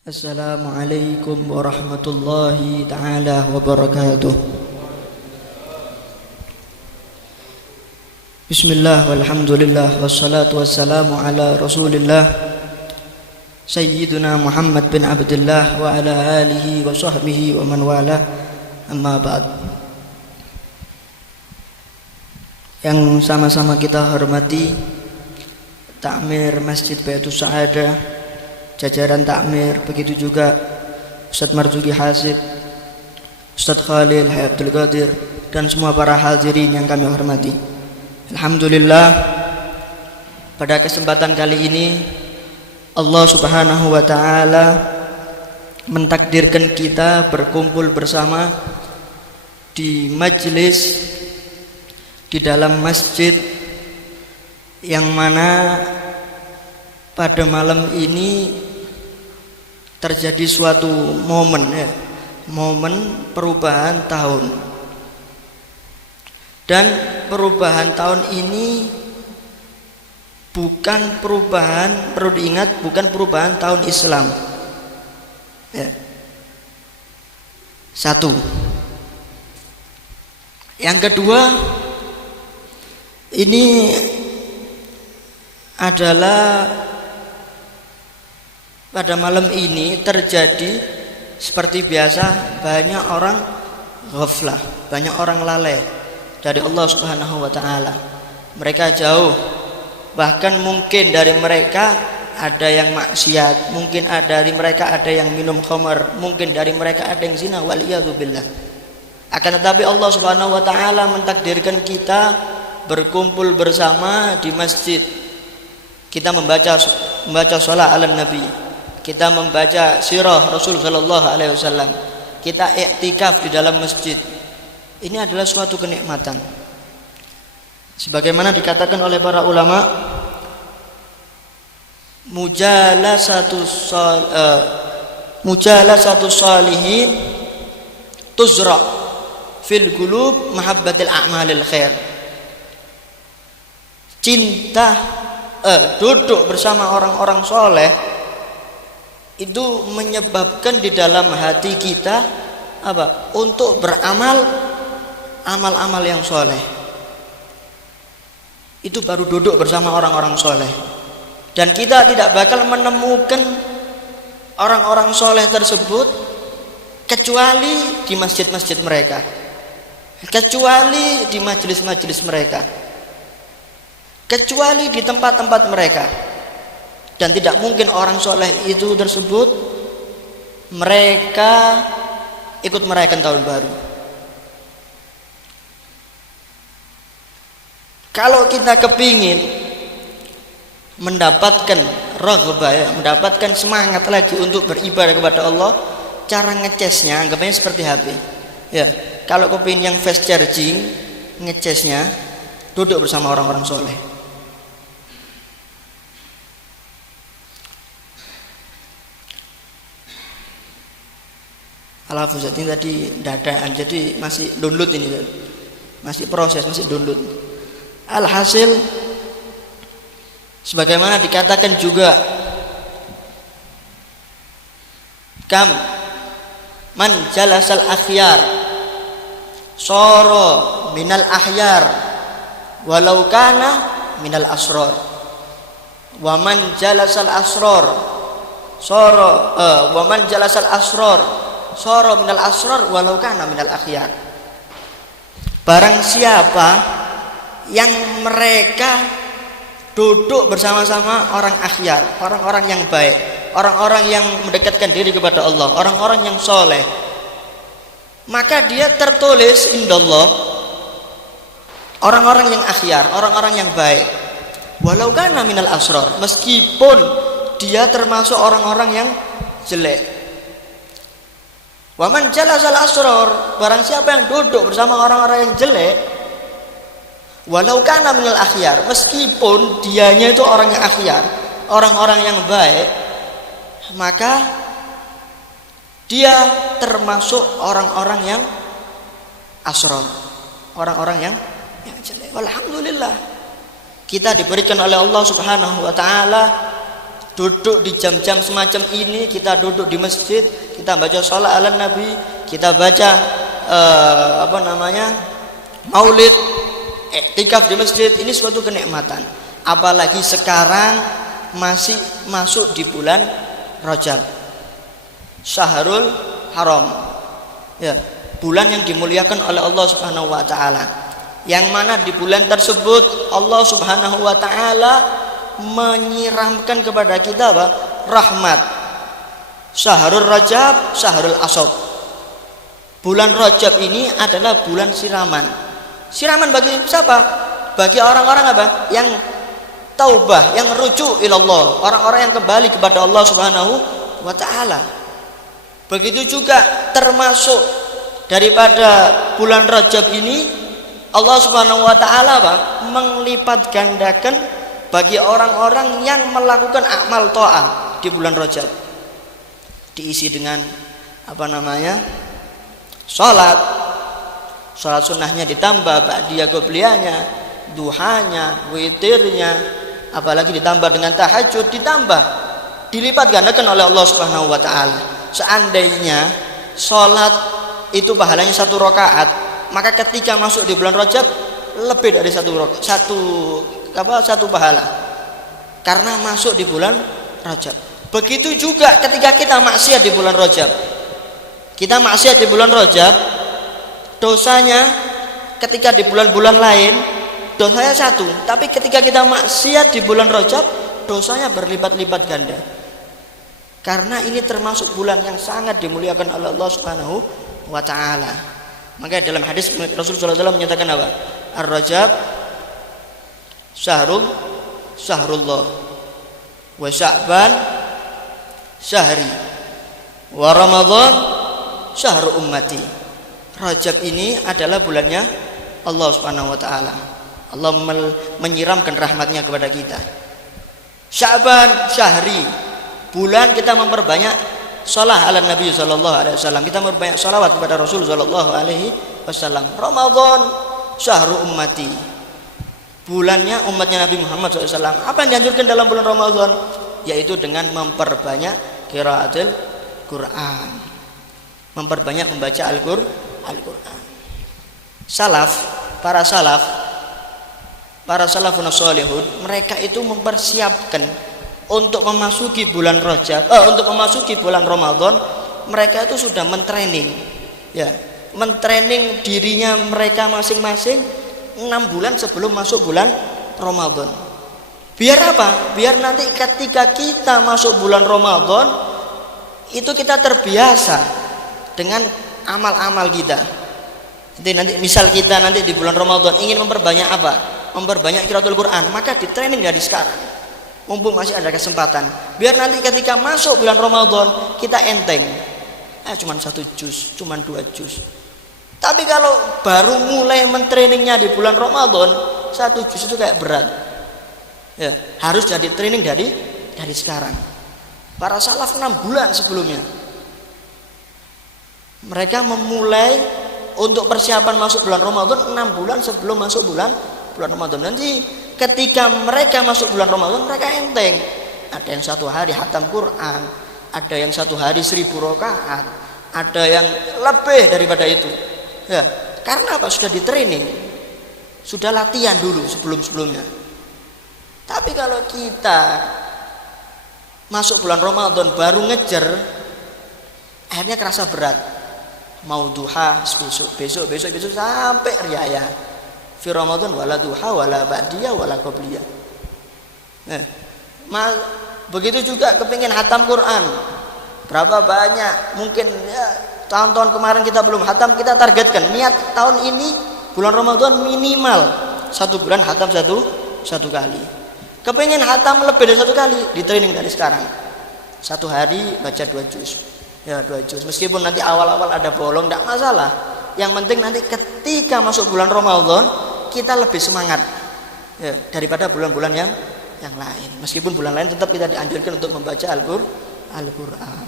Assalamualaikum warahmatullahi ta'ala wabarakatuh. Bismillah walhamdulillah wassalatu wassalamu ala rasulillah Sayyiduna Muhammad bin Abdullah wa ala alihi wa sahbihi wa man wala, amma ba'd. Yang sama-sama kita hormati Takmir Masjid Baitus Sa'adah, jajaran takmir, begitu juga Ustadz Marzuki Hasib, Ustadz Khalil Hayy Abdul Qadir, dan semua para hadirin yang kami hormati. Alhamdulillah, pada kesempatan kali ini Allah Subhanahu wa ta'ala mentakdirkan kita berkumpul bersama di majlis di dalam masjid yang mana pada malam ini terjadi suatu momen perubahan tahun. Dan perubahan tahun ini bukan perubahan, perlu diingat, bukan perubahan tahun Islam. Satu. Yang kedua, ini adalah pada malam ini terjadi seperti biasa, banyak orang ghaflah, banyak orang lalai dari Allah Subhanahu wa ta'ala. Mereka jauh, bahkan mungkin dari mereka ada yang maksiat, mungkin dari mereka ada yang minum khamar, mungkin dari mereka ada yang zina, waliyadzubillah. Akan tetapi Allah Subhanahu wa ta'ala mentakdirkan kita berkumpul bersama di masjid. Kita membaca sholawat ala Nabi, kita membaca sirah Rasul sallallahu alaihi wasallam, kita i'tikaf di dalam masjid. Ini adalah suatu kenikmatan. Sebagaimana dikatakan oleh para ulama, mujalasatu salihin tuzra fil qulub mahabbatil a'malil khair. Duduk bersama orang-orang soleh itu menyebabkan di dalam hati kita untuk beramal amal-amal yang soleh. Itu baru duduk bersama orang-orang soleh. Dan kita tidak bakal menemukan orang-orang soleh tersebut kecuali di masjid-masjid mereka, kecuali di majelis-majelis mereka, kecuali di tempat-tempat mereka. Dan tidak mungkin orang soleh itu tersebut mereka ikut merayakan tahun baru. Kalau kita kepingin mendapatkan raghbah, mendapatkan semangat lagi untuk beribadah kepada Allah, cara ngecasnya anggapnya seperti HP. Kalau kepingin yang fast charging, ngecasnya duduk bersama orang-orang soleh. Alhamdulillah, ini tadi dadaan, jadi masih download ini, masih proses, masih download. Alhasil, sebagaimana dikatakan juga, kam man jalasal akhyar soro minal ahyar walau kana minal asror, wa man jalasal asror soro wa man jalasal asror soro minal asror walau kana minal akhyar. Barang siapa yang mereka duduk bersama-sama orang akhyar, orang-orang yang baik, orang-orang yang mendekatkan diri kepada Allah, orang-orang yang soleh, maka dia tertulis indallah orang-orang yang akhyar, orang-orang yang baik, walau kana minal asror, meskipun dia termasuk orang-orang yang jelek. Waman jalasal asror, barang siapa yang duduk bersama orang-orang yang jelek, walau kana minal akhyar, meskipun dianya itu orang yang akhyar, orang-orang yang baik, maka dia termasuk orang-orang yang asror, orang-orang yang jelek. Alhamdulillah, kita diberikan oleh Allah Subhanahu wa ta'ala duduk di jam-jam semacam ini, kita duduk di masjid, kita baca sholat ala Nabi, kita baca maulid, iktikaf di masjid, ini suatu kenikmatan. Apalagi sekarang masih masuk di bulan Rajab, Syahrul Haram, ya, bulan yang dimuliakan oleh Allah Subhanahu wa taala. Yang mana di bulan tersebut Allah Subhanahu wa taala menyiramkan kepada kita apa? Rahmat. Syahrul Rajab, Syahrul Asab. Bulan Rajab ini adalah bulan siraman. Siraman bagi siapa? Bagi orang-orang apa? Yang taubah, yang rujuk ilallah, orang-orang yang kembali kepada Allah Subhanahu wa taala. Begitu juga termasuk daripada bulan Rajab ini Allah Subhanahu wa taala melipat gandakan bagi orang-orang yang melakukan amal ta'ah di bulan Rajab. Diisi dengan salat sunnahnya ditambah, ba'diyah qobliyahnya, duhanya, witirnya, apalagi ditambah dengan tahajud, ditambah dilipat gandakan oleh Allah Subhanahu wa taala. Seandainya salat itu pahalanya 1 rakaat, maka ketika masuk di bulan Rajab lebih dari satu pahala, karena masuk di bulan Rajab. Begitu juga ketika kita maksiat di bulan Rajab. Kita maksiat di bulan Rajab, dosanya ketika di bulan-bulan lain dosanya 1, tapi ketika kita maksiat di bulan Rajab dosanya berlipat-lipat ganda. Karena ini termasuk bulan yang sangat dimuliakan oleh Allah Subhanahu wa taala. Maka dalam hadis Rasulullah sallallahu alaihi wasallam menyatakan apa? Ar-Rajab syahrullah wa Sya'ban syahri wa Ramadan syahrul ummati. Rajab ini adalah bulannya Allah Subhanahu wa taala. Allah menyiramkan rahmatnya kepada kita. Sya'ban syahri, bulan kita memperbanyak salat ala Nabi sallallahu alaihi wasallam, kita memperbanyak salawat kepada Rasul sallallahu alaihi wasallam. Ramadan syahrul ummati, bulannya umatnya Nabi Muhammad SAW. Apa yang dianjurkan dalam bulan Ramadan? Yaitu dengan memperbanyak qiraatul Quran, memperbanyak membaca Al-Quran. Para salafun shalihun, mereka itu mempersiapkan untuk memasuki bulan Rajab, untuk memasuki bulan Ramadan, mereka itu sudah mentraining, ya, mentraining dirinya mereka masing-masing 6 bulan sebelum masuk bulan Ramadan. Biar apa? Biar nanti ketika kita masuk bulan Ramadan itu kita terbiasa dengan amal-amal kita. Jadi nanti misal kita nanti di bulan Ramadan ingin memperbanyak apa? Memperbanyak qiraatul Quran, maka di training dari sekarang. Mumpung masih ada kesempatan. Biar nanti ketika masuk bulan Ramadan kita enteng. Cuman 1 juz, cuman 2 juz. Tapi kalau baru mulai mentrainingnya di bulan Ramadan, 1 juz itu kayak berat. Ya, harus jadi training dari sekarang. Para salaf 6 bulan sebelumnya. Mereka memulai untuk persiapan masuk bulan Ramadan 6 bulan sebelum masuk bulan Ramadan. Nanti ketika mereka masuk bulan Ramadan mereka enteng. Ada yang 1 hari khatam Quran, ada yang 1 hari 1000 rakaat, ada yang lebih daripada itu. Ya, karena apa? Sudah di training, sudah latihan dulu sebelumnya. Tapi kalau kita masuk bulan Ramadan baru ngejar, akhirnya kerasa berat. Mau duha besok sampai riaya. Fi Ramadan wala duha wala ba'diyah wala qobliyah. Begitu juga kepingin khatam Quran. Berapa banyak? Mungkin ya, tahun-tahun kemarin kita belum khatam, kita targetkan niat tahun ini bulan Ramadan minimal 1 bulan khatam satu kali. Kepingin khatam lebih dari 1 kali, di training dari sekarang. 1 hari baca 2 juz. Ya 2 juz. Meskipun nanti awal-awal ada bolong, tidak masalah. Yang penting nanti ketika masuk bulan Ramadan kita lebih semangat, ya, daripada bulan-bulan yang lain. Meskipun bulan lain tetap kita dianjurkan untuk membaca Al-Quran.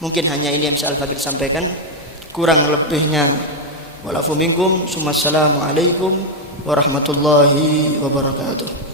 Mungkin hanya ini yang bisa Al-Fakir sampaikan. Kurang lebihnya walafu minkum. Assalamualaikum warahmatullahi wabarakatuh.